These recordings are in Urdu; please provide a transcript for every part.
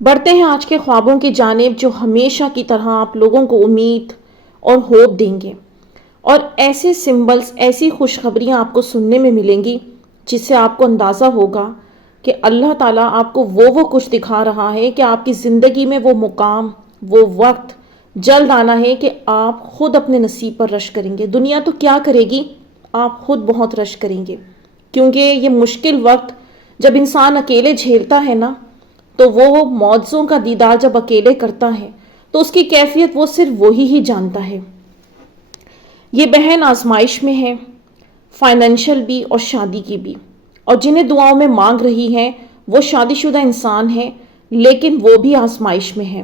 بڑھتے ہیں آج کے خوابوں کی جانب جو ہمیشہ کی طرح آپ لوگوں کو امید اور ہوپ دیں گے، اور ایسے سمبلز، ایسی خوشخبریاں آپ کو سننے میں ملیں گی جس سے آپ کو اندازہ ہوگا کہ اللہ تعالیٰ آپ کو وہ کچھ دکھا رہا ہے کہ آپ کی زندگی میں وہ مقام، وہ وقت جلد آنا ہے کہ آپ خود اپنے نصیب پر رشک کریں گے۔ دنیا تو کیا کرے گی، آپ خود بہت رشک کریں گے، کیونکہ یہ مشکل وقت جب انسان اکیلے جھیلتا ہے نا، تو وہ معجزوں کا دیدار جب اکیلے کرتا ہے تو اس کی کیفیت وہ صرف وہی جانتا ہے۔ یہ بہن آزمائش میں ہے، فائنینشل بھی اور شادی کی بھی، اور جنہیں دعاؤں میں مانگ رہی ہے وہ شادی شدہ انسان ہے، لیکن وہ بھی آزمائش میں ہے۔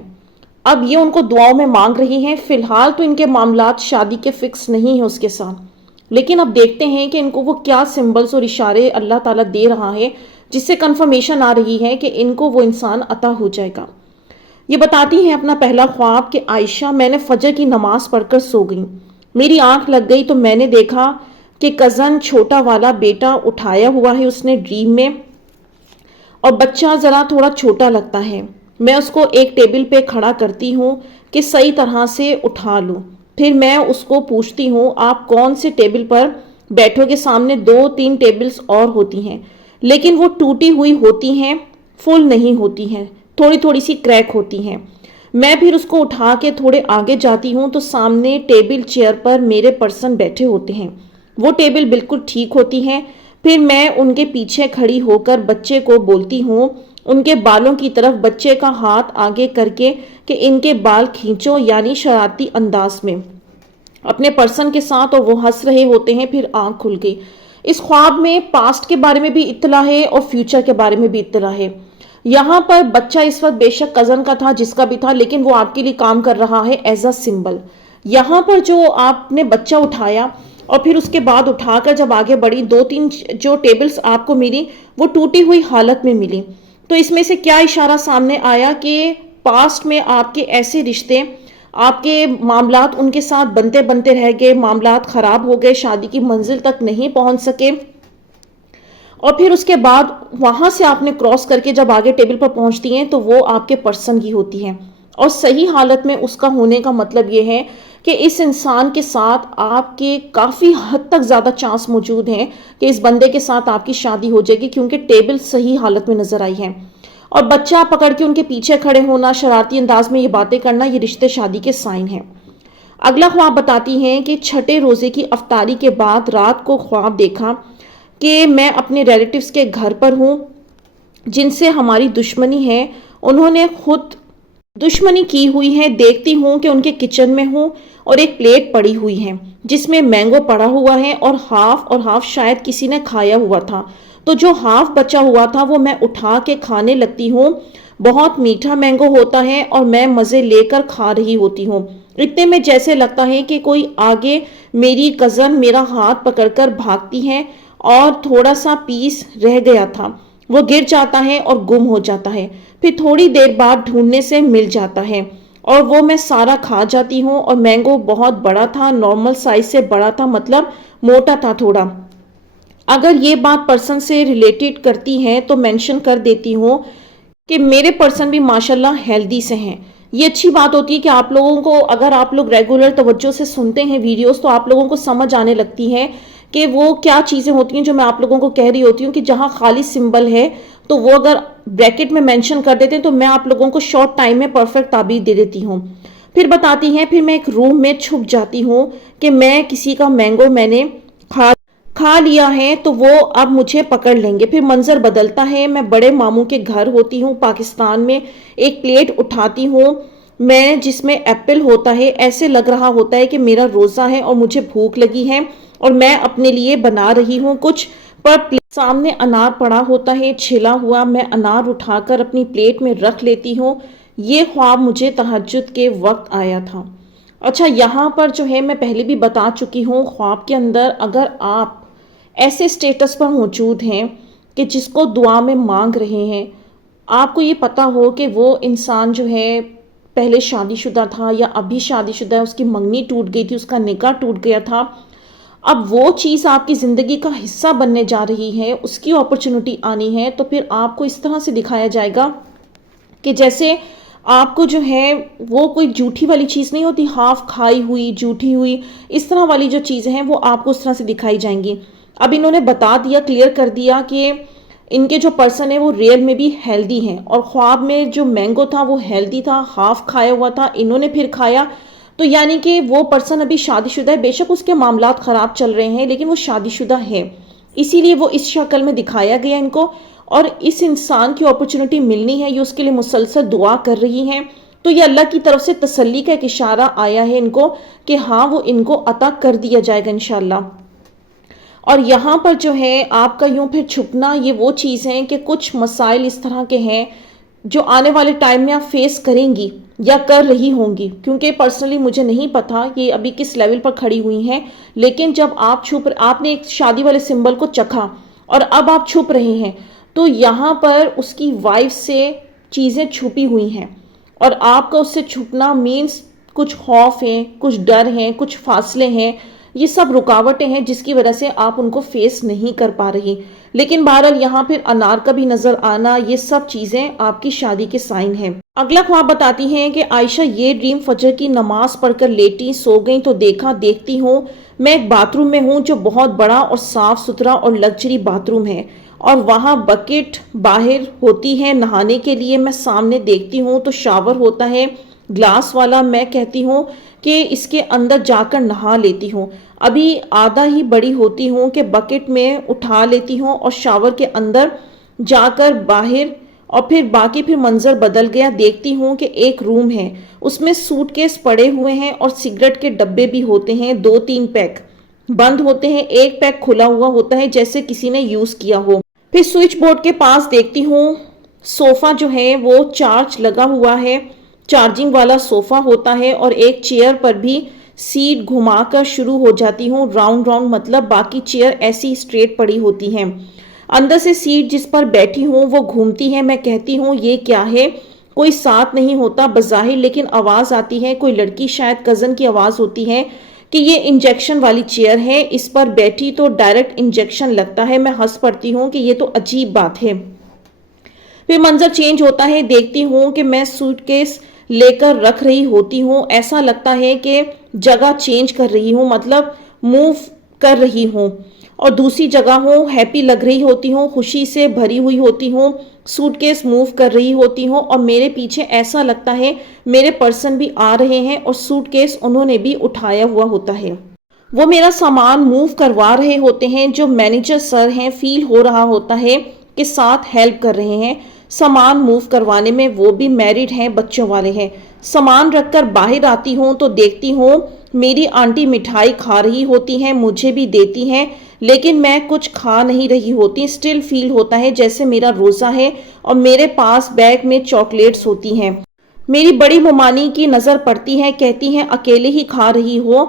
اب یہ ان کو دعاؤں میں مانگ رہی ہیں، فی الحال تو ان کے معاملات شادی کے فکس نہیں ہیں اس کے ساتھ، لیکن اب دیکھتے ہیں کہ ان کو وہ کیا سمبلز اور اشارے اللہ تعالیٰ دے رہا ہے جس سے کنفرمیشن آ رہی ہے کہ ان کو وہ انسان عطا ہو جائے گا۔ یہ بتاتی ہیں اپنا پہلا خواب کہ عائشہ، میں نے فجر کی نماز پڑھ کر سو گئی، میری آنکھ لگ گئی تو میں نے دیکھا کہ کزن چھوٹا والا بیٹا اٹھایا ہوا ہے اس نے ڈریم میں، اور بچہ ذرا تھوڑا چھوٹا لگتا ہے۔ میں اس کو ایک ٹیبل پہ کھڑا کرتی ہوں کہ صحیح طرح سے اٹھا لوں، پھر میں اس کو پوچھتی ہوں آپ کون سے ٹیبل پر بیٹھو گے؟ سامنے 2-3 ٹیبلز اور ہوتی ہیں، لیکن وہ ٹوٹی ہوئی ہوتی ہیں، فل نہیں ہوتی ہیں، تھوڑی تھوڑی سی کریک ہوتی ہیں۔ میں پھر اس کو اٹھا کے تھوڑے آگے جاتی ہوں تو سامنے ٹیبل چیئر پر میرے پرسن بیٹھے ہوتے ہیں، وہ ٹیبل بالکل ٹھیک ہوتی ہے۔ پھر میں ان کے پیچھے کھڑی ہو کر بچے کو بولتی ہوں ان کے بالوں کی طرف، بچے کا ہاتھ آگے کر کے کہ ان کے بال کھینچو، یعنی شرارتی انداز میں اپنے پرسن کے ساتھ، اور وہ ہنس رہے ہوتے ہیں۔ پھر آنکھ کھل گئی۔ اس خواب میں پاسٹ کے بارے میں بھی اطلاع ہے اور فیوچر کے بارے میں بھی اطلاع ہے۔ یہاں پر بچہ اس وقت بے شک کزن کا تھا، جس کا بھی تھا، لیکن وہ آپ کے لیے کام کر رہا ہے ایز اے سمبل۔ یہاں پر جو آپ نے بچہ اٹھایا اور پھر اس کے بعد اٹھا کر جب آگے بڑھی، 2-3 جو ٹیبلز آپ کو ملی وہ ٹوٹی ہوئی حالت میں ملی، تو اس میں سے کیا اشارہ سامنے آیا کہ پاسٹ میں آپ کے ایسے رشتے، آپ کے معاملات ان کے ساتھ بنتے بنتے رہ گئے، معاملات خراب ہو گئے، شادی کی منزل تک نہیں پہنچ سکے، اور پھر اس کے بعد وہاں سے آپ نے کراس کر کے جب آگے ٹیبل پر پہنچتی ہیں تو وہ آپ کے پرسن کی ہوتی ہیں، اور صحیح حالت میں اس کا ہونے کا مطلب یہ ہے کہ اس انسان کے ساتھ آپ کے کافی حد تک زیادہ چانس موجود ہیں کہ اس بندے کے ساتھ آپ کی شادی ہو جائے گی، کیونکہ ٹیبل صحیح حالت میں نظر آئی ہیں۔ اور بچہ پکڑ کے ان کے پیچھے کھڑے ہونا، شرارتی انداز میں یہ باتیں کرنا، یہ رشتے شادی کے سائن ہیں۔ اگلا خواب بتاتی ہیں کہ چھٹے روزے کی افطاری کے بعد رات کو خواب دیکھا کہ میں اپنے ریلیٹیوز کے گھر پر ہوں جن سے ہماری دشمنی ہے، انہوں نے خود دشمنی کی ہوئی ہے، دیکھتی ہوں کہ ان کے کچن میں ہوں اور ایک پلیٹ پڑی ہوئی ہے جس میں مینگو پڑا ہوا ہے، اور ہاف شاید کسی نے کھایا ہوا تھا، تو جو ہاف بچا ہوا تھا وہ میں اٹھا کے کھانے لگتی ہوں۔ بہت میٹھا مینگو ہوتا ہے اور میں مزے لے کر کھا رہی ہوتی ہوں، اتنے میں جیسے لگتا ہے کہ کوئی آگے میری کزن میرا ہاتھ پکڑ کر بھاگتی ہے، اور تھوڑا سا پیس رہ گیا تھا وہ گر جاتا ہے اور گم ہو جاتا ہے، پھر تھوڑی دیر بعد ڈھونڈنے سے مل جاتا ہے، اور وہ میں سارا کھا جاتی ہوں۔ اور مینگو بہت بڑا تھا، نارمل سائز سے بڑا تھا، مطلب موٹا تھا تھوڑا۔ اگر یہ بات پرسن سے ریلیٹڈ کرتی ہیں تو مینشن کر دیتی ہوں کہ میرے پرسن بھی ماشاءاللہ ہیلدی سے ہیں۔ یہ اچھی بات ہوتی ہے کہ آپ لوگوں کو، اگر آپ لوگ ریگولر توجہ سے سنتے ہیں ویڈیوز، تو آپ لوگوں کو سمجھ آنے لگتی ہے کہ وہ کیا چیزیں ہوتی ہیں جو میں آپ لوگوں کو کہہ رہی ہوتی ہوں، کہ جہاں خالی سمبل ہے تو وہ اگر بریکٹ میں مینشن کر دیتے ہیں تو میں آپ لوگوں کو شارٹ ٹائم میں پرفیکٹ تعبیر دے دیتی ہوں۔ پھر بتاتی ہیں، پھر میں ایک روم میں چھپ جاتی ہوں کہ میں کسی کا مینگو میں نے کھا لیا ہے تو وہ اب مجھے پکڑ لیں گے۔ پھر منظر بدلتا ہے، میں بڑے ماموں کے گھر ہوتی ہوں پاکستان میں، ایک پلیٹ اٹھاتی ہوں میں جس میں ایپل ہوتا ہے، ایسے لگ رہا ہوتا ہے کہ میرا روزہ ہے اور مجھے بھوک لگی ہے اور میں اپنے لیے بنا رہی ہوں کچھ، پر سامنے انار پڑا ہوتا ہے چھلا ہوا، میں انار اٹھا کر اپنی پلیٹ میں رکھ لیتی ہوں۔ یہ خواب مجھے تہجد کے وقت آیا تھا۔ اچھا، یہاں پر جو ہے میں پہلے بھی بتا چکی ہوں، خواب کے اندر اگر آپ ایسے سٹیٹس پر موجود ہیں کہ جس کو دعا میں مانگ رہے ہیں، آپ کو یہ پتا ہو کہ وہ انسان جو ہے پہلے شادی شدہ تھا یا ابھی شادی شدہ ہے، اس کی منگنی ٹوٹ گئی تھی، اس کا نکاح ٹوٹ گیا تھا، اب وہ چیز آپ کی زندگی کا حصہ بننے جا رہی ہے، اس کی اپرچونٹی آنی ہے، تو پھر آپ کو اس طرح سے دکھایا جائے گا کہ جیسے آپ کو جو ہے وہ کوئی جھوٹی والی چیز نہیں ہوتی، ہاف کھائی ہوئی جھوٹی ہوئی، اس طرح والی جو چیزیں ہیں وہ آپ کو اس طرح سے دکھائی جائیں گی۔ اب انہوں نے بتا دیا، کلیئر کر دیا کہ ان کے جو پرسن ہے وہ ریئل میں بھی ہیلدی ہیں، اور خواب میں جو مینگو تھا وہ ہیلدی تھا، ہاف کھایا ہوا تھا، انہوں نے پھر کھایا، تو یعنی کہ وہ پرسن ابھی شادی شدہ ہے، بے شک اس کے معاملات خراب چل رہے ہیں لیکن وہ شادی شدہ ہے، اسی لیے وہ اس شکل میں دکھایا گیا ان کو، اور اس انسان کی اپرچونٹی ملنی ہے، یہ اس کے لیے مسلسل دعا کر رہی ہیں، تو یہ اللہ کی طرف سے تسلی کا ایک اشارہ آیا ہے ان کو کہ ہاں وہ ان کو عطا کر دیا جائے گا انشاءاللہ۔ اور یہاں پر جو ہے آپ کا یوں پھر چھپنا، یہ وہ چیز ہے کہ کچھ مسائل اس طرح کے ہیں جو آنے والے ٹائم میں آپ فیس کریں گی یا کر رہی ہوں گی، کیونکہ پرسنلی مجھے نہیں پتا یہ ابھی کس لیول پر کھڑی ہوئی ہیں، لیکن جب آپ نے ایک شادی والے سمبل کو چکھا اور اب آپ چھپ رہے ہیں، تو یہاں پر اس کی وائف سے چیزیں چھپی ہوئی ہیں، اور آپ کا اس سے چھپنا مینز کچھ خوف ہیں، کچھ ڈر ہیں، کچھ فاصلے ہیں، یہ سب رکاوٹیں ہیں جس کی وجہ سے آپ ان کو فیس نہیں کر پا رہی، لیکن بہرحال یہاں پھر انار کا بھی نظر آنا، یہ سب چیزیں آپ کی شادی کے سائن ہیں۔ اگلا خواب بتاتی ہیں کہ عائشہ یہ ڈریم، فجر کی نماز پڑھ کر لیٹی سو گئی تو دیکھتی ہوں میں ایک باتھ روم میں ہوں جو بہت بڑا اور صاف ستھرا اور لگژری باتھ روم ہے، اور وہاں بکٹ باہر ہوتی ہے نہانے کے لیے، میں سامنے دیکھتی ہوں تو شاور ہوتا ہے گلاس والا، میں کہتی ہوں کہ اس کے اندر جا کر نہا لیتی ہوں، ابھی آدھا ہی بڑی ہوتی ہوں کہ بکٹ میں اٹھا لیتی ہوں اور شاور کے اندر جا کر باہر، اور پھر باقی منظر بدل گیا، دیکھتی ہوں کہ ایک روم ہے، اس میں سوٹ کیس پڑے ہوئے ہیں اور سگریٹ کے ڈبے بھی ہوتے ہیں، 2-3 پیک بند ہوتے ہیں، ایک پیک کھلا ہوا ہوتا ہے جیسے کسی نے یوز کیا ہو۔ پھر سوئچ بورڈ کے پاس دیکھتی ہوں صوفہ جو ہے وہ چارج لگا ہوا ہے، چارجنگ والا صوفہ ہوتا ہے، اور ایک چیئر پر بھی سیٹ گھما کر شروع ہو جاتی ہوں، راؤنڈ مطلب باقی چیئر ایسی اسٹریٹ پڑی ہوتی ہیں، اندر سے سیٹ جس پر بیٹھی ہوں وہ گھومتی ہے، میں کہتی ہوں یہ کیا ہے، کوئی ساتھ نہیں ہوتا بظاہر لیکن آواز آتی ہے، کوئی لڑکی شاید کزن کی آواز ہوتی ہے کہ یہ انجیکشن والی چیئر ہے، اس پر بیٹھی تو ڈائریکٹ انجیکشن لگتا ہے، میں ہنس پڑتی ہوں کہ یہ تو عجیب بات ہے۔ پھر منظر چینج ہوتا ہے، دیکھتی ہوں کہ میں سوٹ کیس لے کر رکھ رہی ہوتی ہوں، ایسا لگتا ہے کہ جگہ چینج کر رہی ہوں، مطلب موو کر رہی ہوں، اور دوسری جگہ ہوں، ہیپی لگ رہی ہوتی ہوں، خوشی سے بھری ہوئی ہوتی ہوں، سوٹ کیس موو کر رہی ہوتی ہوں، اور میرے پیچھے ایسا لگتا ہے میرے پرسن بھی آ رہے ہیں اور سوٹ کیس انہوں نے بھی اٹھایا ہوا ہوتا ہے، وہ میرا سامان موو کروا رہے ہوتے ہیں، جو مینیجر سر ہیں فیل ہو رہا ہوتا ہے کہ ساتھ ہیلپ کر رہے ہیں سامان موو کروانے میں، وہ بھی میریڈ ہیں، بچوں والے ہیں۔ سامان رکھ کر باہر آتی ہوں تو دیکھتی ہوں میری آنٹی مٹھائی کھا رہی ہوتی ہیں، مجھے بھی دیتی ہیں، لیکن میں کچھ کھا نہیں رہی ہوتی، سٹل فیل ہوتا ہے جیسے میرا روزہ ہے، اور میرے پاس بیگ میں چاکلیٹس ہوتی ہیں۔ میری بڑی ممانی کی نظر پڑتی ہے، کہتی ہیں اکیلے ہی کھا رہی ہو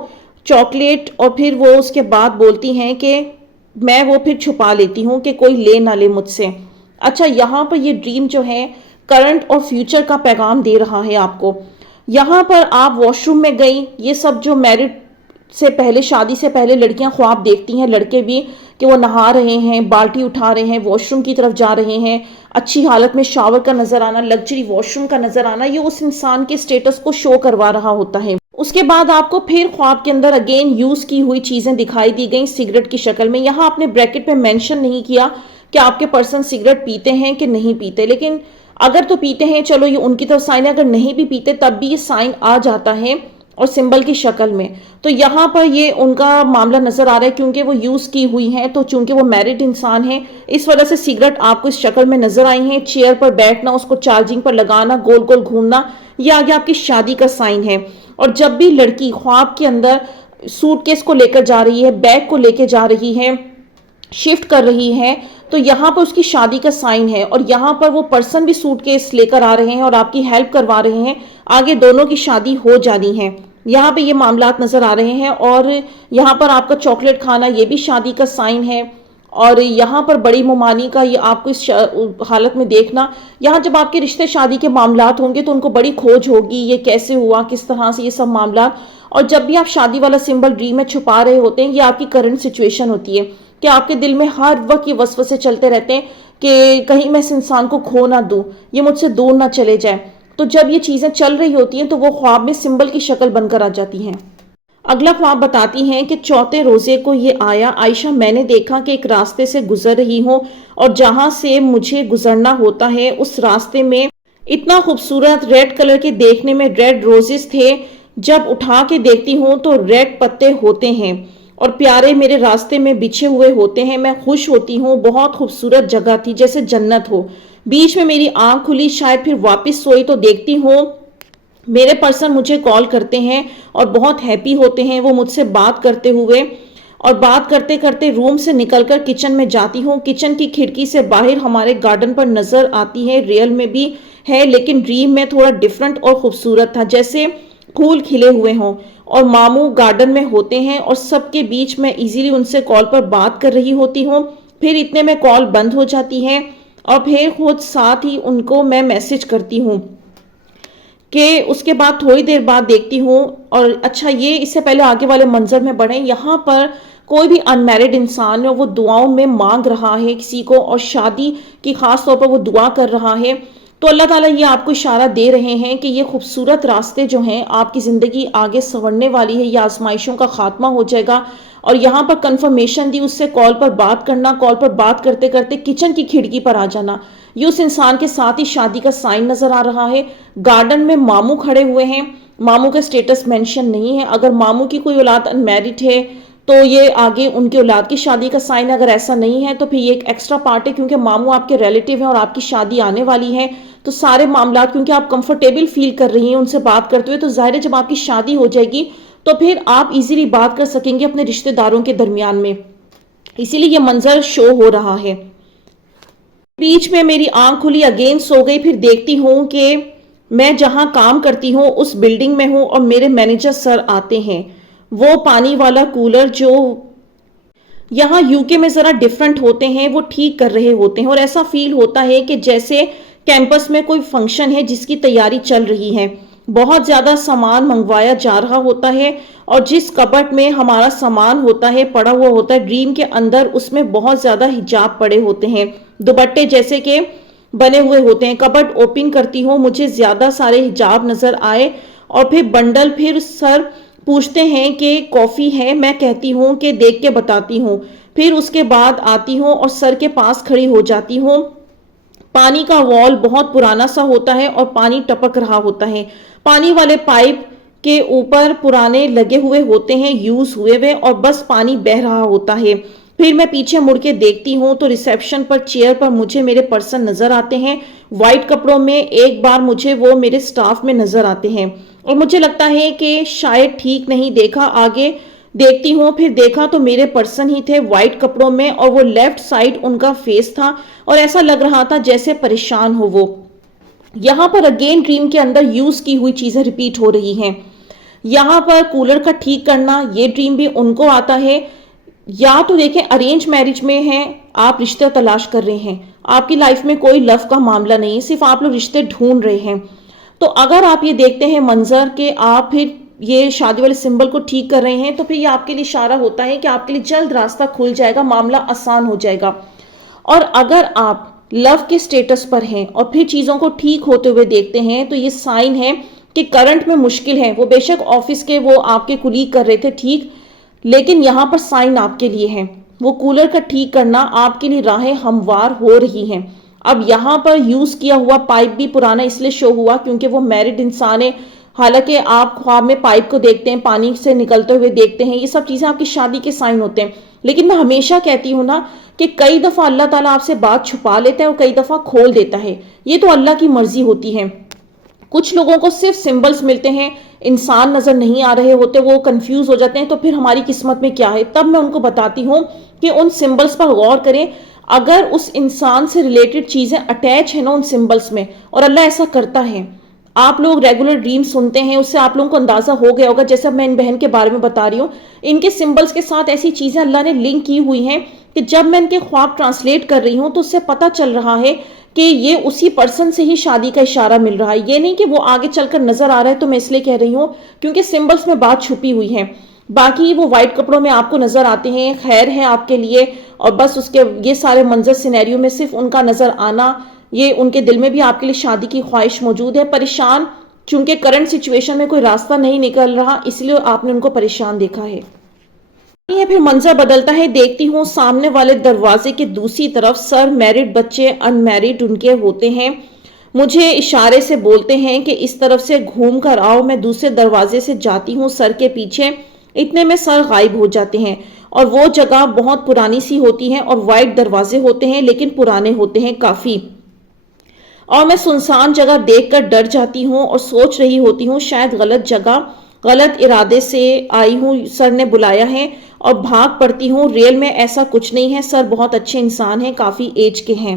چاکلیٹ، اور پھر وہ اس کے بعد بولتی ہیں کہ میں وہ پھر چھپا لیتی ہوں کہ کوئی لے نہ لے مجھ سے۔ اچھا، یہاں پر یہ ڈریم جو ہے کرنٹ اور فیوچر کا پیغام دے رہا ہے آپ کو۔ یہاں پر آپ واش روم میں گئی، یہ سب جو میرڈ سے پہلے، شادی سے پہلے لڑکیاں خواب دیکھتی ہیں، لڑکے بھی، کہ وہ نہا رہے ہیں، بالٹی اٹھا رہے ہیں، واش روم کی طرف جا رہے ہیں، اچھی حالت میں شاور کا نظر آنا، لگژری واش روم کا نظر آنا، یہ اس انسان کے سٹیٹس کو شو کروا رہا ہوتا ہے۔ اس کے بعد آپ کو پھر خواب کے اندر اگین یوز کی ہوئی چیزیں دکھائی دی گئیں سگریٹ کی شکل میں۔ یہاں آپ نے بریکٹ پہ مینشن نہیں کیا کہ آپ کے پرسن سگریٹ پیتے ہیں کہ نہیں پیتے، لیکن اگر تو پیتے ہیں چلو یہ ان کی طرف سائن ہے، اگر نہیں بھی پیتے تب بھی یہ سائن آ جاتا ہے اور سمبل کی شکل میں، تو یہاں پر یہ ان کا معاملہ نظر آ رہا ہے کیونکہ وہ یوز کی ہوئی ہیں، تو چونکہ وہ میرڈ انسان ہیں اس وجہ سے سگریٹ آپ کو اس شکل میں نظر آئی ہیں، چیئر پر بیٹھنا، اس کو چارجنگ پر لگانا، گول گول گھومنا، یہ آگے آپ کی شادی کا سائن ہے۔ اور جب بھی لڑکی خواب کے اندر سوٹ کیس کو لے کر جا رہی ہے، بیگ کو لے کے جا رہی ہے، شفٹ کر رہی ہے، تو یہاں پر اس کی شادی کا سائن ہے، اور یہاں پر وہ پرسن بھی سوٹ کیس لے کر آ رہے ہیں اور آپ کی ہیلپ کروا رہے ہیں، آگے دونوں کی شادی ہو جانی ہے، یہاں پہ یہ معاملات نظر آ رہے ہیں۔ اور یہاں پر آپ کا چاکلیٹ کھانا، یہ بھی شادی کا سائن ہے، اور یہاں پر بڑی ممانی کا یہ آپ کو اس حالت میں دیکھنا، یہاں جب آپ کے رشتے شادی کے معاملات ہوں گے تو ان کو بڑی کھوج ہوگی، یہ کیسے ہوا، کس طرح سے، یہ سب معاملات، اور جب بھی آپ شادی والا سمبل ڈریم میں چھپا رہے ہوتے ہیں، یہ آپ کی کرنٹ سچویشن ہوتی ہے کہ آپ کے دل میں ہر وقت یہ وسوسے چلتے رہتے ہیں کہ کہیں میں اس انسان کو کھو نہ دوں، یہ مجھ سے دور نہ چلے جائے۔ تو جب یہ چیزیں چل رہی ہوتی ہیں تو وہ خواب میں سمبل کی شکل بن کر آ جاتی ہیں۔ اگلا خواب بتاتی ہیں کہ چوتھے روزے کو یہ آیا، عائشہ میں نے دیکھا کہ ایک راستے سے گزر رہی ہوں اور جہاں سے مجھے گزرنا ہوتا ہے اس راستے میں اتنا خوبصورت ریڈ کلر کے دیکھنے میں ریڈ روزز تھے، جب اٹھا کے دیکھتی ہوں تو ریڈ پتے ہوتے ہیں اور پیارے میرے راستے میں بچھے ہوئے ہوتے ہیں۔ میں خوش ہوتی ہوں، بہت خوبصورت جگہ تھی جیسے جنت ہو۔ بیچ میں میری آنکھ کھلی، شاید پھر واپس سوئی تو دیکھتی ہوں میرے پرسن مجھے کال کرتے ہیں اور بہت ہیپی ہوتے ہیں، وہ مجھ سے بات کرتے ہوئے، اور بات کرتے کرتے روم سے نکل کر کچن میں جاتی ہوں۔ کچن کی کھڑکی سے باہر ہمارے گارڈن پر نظر آتی ہے، ریئل میں بھی ہے لیکن ڈریم میں تھوڑا ڈیفرنٹ اور خوبصورت تھا، جیسے پھول کھلے ہوئے ہوں اور ماموں گارڈن میں ہوتے ہیں اور سب کے بیچ میں ایزیلی ان سے کال پر بات کر رہی ہوتی ہوں۔ پھر اتنے میں کال بند ہو جاتی ہے اور پھر خود ساتھ ہی ان کو میں میسج کرتی ہوں کہ اس کے بعد تھوڑی دیر بعد دیکھتی ہوں۔ اور اچھا، یہ اس سے پہلے آگے والے منظر میں بڑھیں، یہاں پر کوئی بھی انمیرڈ انسان ہے، وہ دعاؤں میں مانگ رہا ہے کسی کو، اور شادی کی خاص طور پر وہ دعا کر رہا ہے۔ تو اللہ تعالیٰ یہ آپ کو اشارہ دے رہے ہیں کہ یہ خوبصورت راستے جو ہیں آپ کی زندگی آگے سنورنے والی ہے، یہ آزمائشوں کا خاتمہ ہو جائے گا۔ اور یہاں پر کنفرمیشن دی، اس سے کال پر بات کرنا، کال پر بات کرتے کرتے کچن کی کھڑکی پر آ جانا، یہ اس انسان کے ساتھ ہی شادی کا سائن نظر آ رہا ہے۔ گارڈن میں ماموں کھڑے ہوئے ہیں، ماموں کا سٹیٹس مینشن نہیں ہے، اگر ماموں کی کوئی اولاد انمیرڈ ہے تو یہ آگے ان کی اولاد کی شادی کا سائن، اگر ایسا نہیں ہے تو پھر یہ ایک ایکسٹرا پارٹ ہے، کیونکہ ماموں آپ کے ریلیٹیو ہیں اور آپ کی شادی آنے والی ہے، تو سارے معاملات کیونکہ آپ کمفرٹیبل فیل کر رہی ہیں ان سے بات کرتے ہوئے، تو ظاہر ہے جب آپ کی شادی ہو جائے گی تو پھر آپ ایزیلی بات کر سکیں گے اپنے رشتہ داروں کے درمیان میں، اسی لیے یہ منظر شو ہو رہا ہے۔ بیچ میں میری آنکھ کھلی، اگین سو گئی، پھر دیکھتی ہوں کہ میں جہاں کام کرتی ہوں اس بلڈنگ میں ہوں اور میرے مینیجر سر آتے ہیں، وہ پانی والا کولر جو یہاں یوکے میں ذرا ڈیفرنٹ ہوتے ہیں وہ ٹھیک کر رہے ہوتے ہیں، اور ایسا فیل ہوتا ہے کہ جیسے کیمپس میں کوئی فنکشن ہے جس کی تیاری چل رہی ہے، بہت زیادہ سامان منگوایا جا رہا ہوتا ہے، اور جس کبٹ میں ہمارا سامان ہوتا ہے پڑا ہوا ہوتا ہے ڈریم کے اندر، اس میں بہت زیادہ حجاب پڑے ہوتے ہیں، دوپٹے جیسے کہ بنے ہوئے ہوتے ہیں۔ کبٹ اوپن کرتی ہوں، مجھے زیادہ سارے حجاب نظر آئے، اور پھر بنڈل، پھر سر پوچھتے ہیں کہ کافی ہے، میں کہتی ہوں کہ دیکھ کے بتاتی ہوں، پھر اس کے بعد آتی ہوں اور سر کے پاس کھڑی ہو جاتی ہوں۔ پانی کا وال بہت پرانا سا ہوتا ہے اور پانی ٹپک رہا ہوتا ہے، پانی والے پائپ کے اوپر پرانے لگے ہوئے ہوتے ہیں، یوز ہوئے ہوئے، اور بس پانی بہ رہا ہوتا ہے۔ پھر میں پیچھے مڑ کے دیکھتی ہوں تو ریسیپشن پر چیئر پر مجھے میرے پرسن نظر آتے ہیں، وائٹ کپڑوں میں، ایک بار مجھے وہ میرے سٹاف میں نظر آتے ہیں، اور مجھے لگتا ہے کہ شاید ٹھیک نہیں دیکھا، آگے دیکھتی ہوں، پھر دیکھا تو میرے پرسن ہی تھے وائٹ کپڑوں میں، اور وہ لیفٹ سائڈ ان کا فیس تھا اور ایسا لگ رہا تھا جیسے پریشان ہو وہ۔ یہاں پر اگین ڈریم کے اندر یوز کی ہوئی چیزیں ریپیٹ ہو رہی ہیں، یہاں پر کولر کا ٹھیک کرنا، یہ ڈریم بھی ان کو آتا ہے۔ یا تو دیکھیں ارینج میرج میں ہیں، آپ رشتہ تلاش کر رہے ہیں، آپ کی لائف میں کوئی لو کا معاملہ نہیں ہے، صرف آپ لوگ رشتے ڈھونڈ رہے ہیں، تو اگر آپ یہ دیکھتے ہیں منظر کہ آپ پھر یہ شادی والے سمبل کو ٹھیک کر رہے ہیں، تو پھر یہ آپ کے لیے اشارہ ہوتا ہے کہ آپ کے لیے جلد راستہ کھل جائے گا، معاملہ آسان ہو جائے گا۔ اور اگر آپ لو کے سٹیٹس پر ہیں اور پھر چیزوں کو ٹھیک ہوتے ہوئے دیکھتے ہیں تو یہ سائن ہے کہ کرنٹ میں مشکل ہے، وہ بے شک آفس کے وہ آپ کے کلیگ کر رہے تھے ٹھیک، لیکن یہاں پر سائن آپ کے لیے ہے، وہ کولر کا ٹھیک کرنا آپ کے لیے راہیں ہموار ہو رہی ہیں۔ اب یہاں پر یوز کیا ہوا پائپ بھی پرانا اس لیے شو ہوا کیونکہ وہ میرڈ انسان ہے، حالانکہ آپ خواب میں پائپ کو دیکھتے ہیں، پانی سے نکلتے ہوئے دیکھتے ہیں، یہ سب چیزیں آپ کی شادی کے سائن ہوتے ہیں، لیکن میں ہمیشہ کہتی ہوں نا کہ کئی دفعہ اللہ تعالیٰ آپ سے بات چھپا لیتا ہے اور کئی دفعہ کھول دیتا ہے، یہ تو اللہ کی مرضی ہوتی ہے۔ کچھ لوگوں کو صرف سمبلز ملتے ہیں، انسان نظر نہیں آ رہے ہوتے، وہ کنفیوز ہو جاتے ہیں، تو پھر ہماری قسمت میں کیا ہے؟ تب میں ان کو بتاتی ہوں کہ ان سمبلز پر غور کریں، اگر اس انسان سے ریلیٹڈ چیزیں اٹیچ ہیں نا ان سمبلز میں، اور اللہ ایسا کرتا ہے۔ آپ لوگ ریگولر ڈریم سنتے ہیں، اس سے آپ لوگوں کو اندازہ ہو گیا ہوگا، جیسا میں ان بہن کے بارے میں بتا رہی ہوں، ان کے سمبلز کے ساتھ ایسی چیزیں اللہ نے لنک کی ہوئی ہیں کہ جب میں ان کے خواب ٹرانسلیٹ کر رہی ہوں تو اس سے پتہ چل رہا ہے کہ یہ اسی پرسن سے ہی شادی کا اشارہ مل رہا ہے، یہ نہیں کہ وہ آگے چل کر نظر آ رہا ہے تو میں اس لیے کہہ رہی ہوں کیونکہ سمبلز میں بات چھپی ہوئی ہے۔ باقی وہ وائٹ کپڑوں میں آپ کو نظر آتے ہیں، خیر ہے آپ کے لیے، اور بس اس کے یہ سارے منظر سینیریو میں صرف ان کا نظر آنا، یہ ان کے دل میں بھی آپ کے لیے شادی کی خواہش موجود ہے، پریشان، چونکہ کرنٹ سچویشن میں کوئی راستہ نہیں نکل رہا، اس لیے آپ نے ان کو پریشان دیکھا ہے۔ یہ پھر منظر بدلتا ہے، دیکھتی ہوں سامنے والے دروازے کے دوسری طرف سر میرڈ بچے ان میرڈ ان کے ہوتے ہیں، مجھے اشارے سے بولتے ہیں کہ اس طرف سے گھوم کر آؤ، میں دوسرے دروازے سے جاتی ہوں سر کے پیچھے، اتنے میں سر غائب ہو جاتے ہیں، اور وہ جگہ بہت پرانی سی ہوتی ہے اور وائٹ دروازے ہوتے ہیں لیکن پرانے ہوتے ہیں کافی، اور میں سنسان جگہ دیکھ کر ڈر جاتی ہوں اور سوچ رہی ہوتی ہوں شاید غلط جگہ غلط ارادے سے آئی ہوں، سر نے بلایا ہے، اور بھاگ پڑتی ہوں، ریل میں ایسا کچھ نہیں ہے، سر بہت اچھے انسان ہیں، کافی ایج کے ہیں۔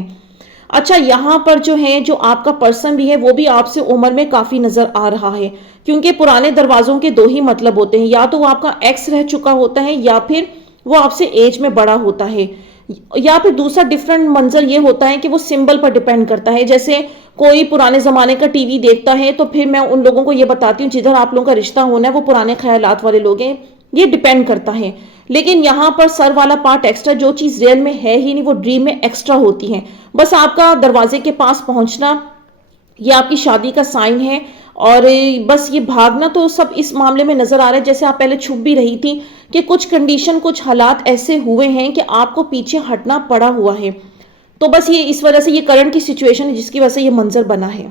اچھا یہاں پر جو ہے جو آپ کا پرسن بھی ہے وہ بھی آپ سے عمر میں کافی نظر آ رہا ہے، کیونکہ پرانے دروازوں کے دو ہی مطلب ہوتے ہیں، یا تو وہ آپ کا ایکس رہ چکا ہوتا ہے یا پھر وہ آپ سے ایج میں بڑا ہوتا ہے، یا پھر دوسرا ڈیفرنٹ منظر یہ ہوتا ہے کہ وہ سمبل پر ڈیپینڈ کرتا ہے، جیسے کوئی پرانے زمانے کا ٹی وی دیکھتا ہے تو پھر میں ان لوگوں کو یہ بتاتی ہوں جدھر آپ لوگوں کا رشتہ ہونا ہے وہ پرانے خیالات والے لوگ ہیں، یہ ڈیپینڈ کرتا ہے۔ لیکن یہاں پر سر والا پارٹ ایکسٹرا، جو چیز ریئل میں ہے ہی نہیں وہ ڈریم میں ایکسٹرا ہوتی ہے، بس آپ کا دروازے کے پاس پہنچنا یہ آپ کی شادی کا سائن ہے، اور بس یہ بھاگنا تو سب اس معاملے میں نظر آ رہا ہے، جیسے آپ پہلے چھپ بھی رہی تھی کہ کچھ کنڈیشن کچھ حالات ایسے ہوئے ہیں کہ آپ کو پیچھے ہٹنا پڑا ہوا ہے، تو بس یہ اس وجہ سے یہ کرنٹ کی سچویشن ہے جس کی وجہ سے یہ منظر بنا ہے۔